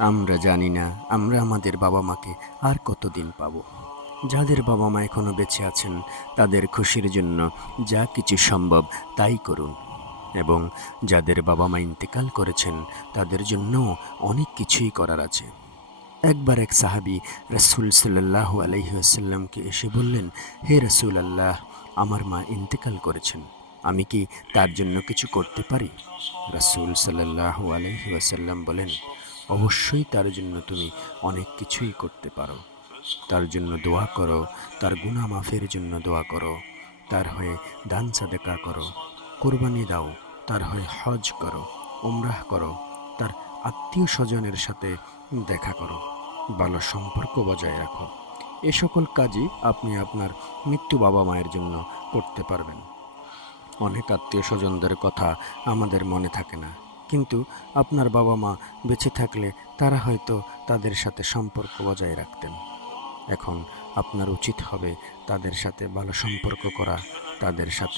আমরা জানি না আমরা আমাদের বাবা মাকে আর কতদিন পাবো। যাদের বাবা মা এখনো বেঁচে আছেন তাদের খুশির জন্য যা কিছু সম্ভব তাই করুন, এবং যাদের বাবা মা ইন্তেকাল করেছেন তাদের জন্যও অনেক কিছুই করার আছে। একবার এক সাহাবী রাসূল সাল্লাল্লাহু আলাইহি ওয়াসাল্লামকে এসে বললেন, হে রাসূল আল্লাহ, আমার মা ইন্তেকাল করেছেন, আমি কি তার জন্য কিছু করতে পারি? রাসূল সাল্লাল্লাহু আলাইহি ওয়াসাল্লাম বলেন, অবশ্যই তার জন্য তুমি অনেক কিছুই করতে পারো। তার জন্য দোয়া করো, তার গুনাহ মাফের জন্য দোয়া করো, তার হয়ে দান সাদেকা করো, কোরবানি দাও, তার হয়ে হজ করো, উমরাহ করো, তার আত্মীয় স্বজনের সাথে দেখা করো, ভালো সম্পর্ক বজায় রাখো। এ সকল কাজই আপনি আপনার মৃত্যু বাবা মায়ের জন্য করতে পারবেন। অনেক আত্মীয় স্বজনদের কথা আমাদের মনে থাকে না, কিন্তু আপনার বাবা মা বেঁচে থাকলে তারা হয়তো তাদের সাথে সম্পর্ক বজায় রাখতেন। এখন আপনার উচিত হবে তাদের সাথে ভালো সম্পর্ক করা, তাদের সাথে